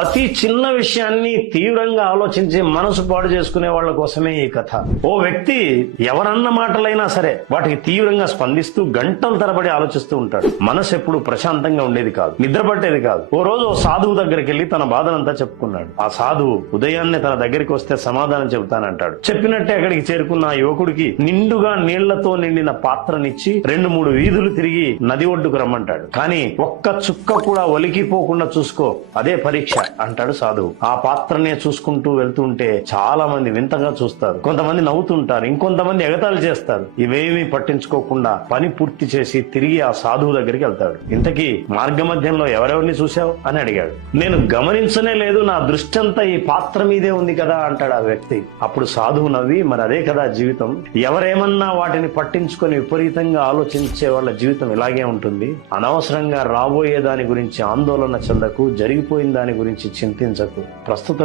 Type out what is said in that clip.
ప్రతి చిన్న విషయాన్ని తీవ్రంగా ఆలోచించి మనసు పాడు చేసుకునే వాళ్ళ కోసమే ఈ కథ. ఓ వ్యక్తి ఎవరన్న మాటలైనా సరే వాటికి తీవ్రంగా స్పందిస్తూ గంటల తరబడి ఆలోచిస్తూ ఉంటాడు. మనసు ఎప్పుడు ప్రశాంతంగా ఉండేది కాదు, నిద్ర పట్టేది కాదు. ఓ రోజు ఓ సాధువు దగ్గరికి వెళ్లి తన బాధనంతా చెప్పుకున్నాడు. ఆ సాధువు ఉదయాన్నే తన దగ్గరికి వస్తే సమాధానం చెబుతానంటాడు. చెప్పినట్టే అక్కడికి చేరుకున్న ఆ యువకుడికి నిండుగా నీళ్లతో నిండిన పాత్రనిచ్చి 2-3 వీధులు తిరిగి నది ఒడ్డుకు రమ్మంటాడు. కానీ ఒక్క చుక్క కూడా ఒలికిపోకుండా చూసుకో, అదే పరీక్ష అంటాడు సాధువు. ఆ పాత్రనే చూసుకుంటూ వెళ్తుంటే చాలా మంది వింతగా చూస్తారు, కొంతమంది నవ్వుతుంటారు, ఇంకొంతమంది ఎగతాళి చేస్తారు. ఇవేమీ పట్టించుకోకుండా పని పూర్తి చేసి తిరిగి ఆ సాధువు దగ్గరికి వెళ్తాడు. ఇంతకీ మార్గ మధ్యంలో ఎవరెవరిని చూశావు అని అడిగాడు. నేను గమనించనే లేదు, నా దృష్టి అంతా ఈ పాత్ర మీదే ఉంది కదా అంటాడు ఆ వ్యక్తి. అప్పుడు సాధువు నవ్వి, మరి అదే కదా జీవితం, ఎవరేమన్నా వాటిని పట్టించుకొని విపరీతంగా ఆలోచించే వాళ్ళ జీవితం ఇలాగే ఉంటుంది. అనవసరంగా రాబోయే దాని గురించి ఆందోళన చెందకు, జరిగిపోయిన దాని గురించి చింతించకు. ప్రస్తుతం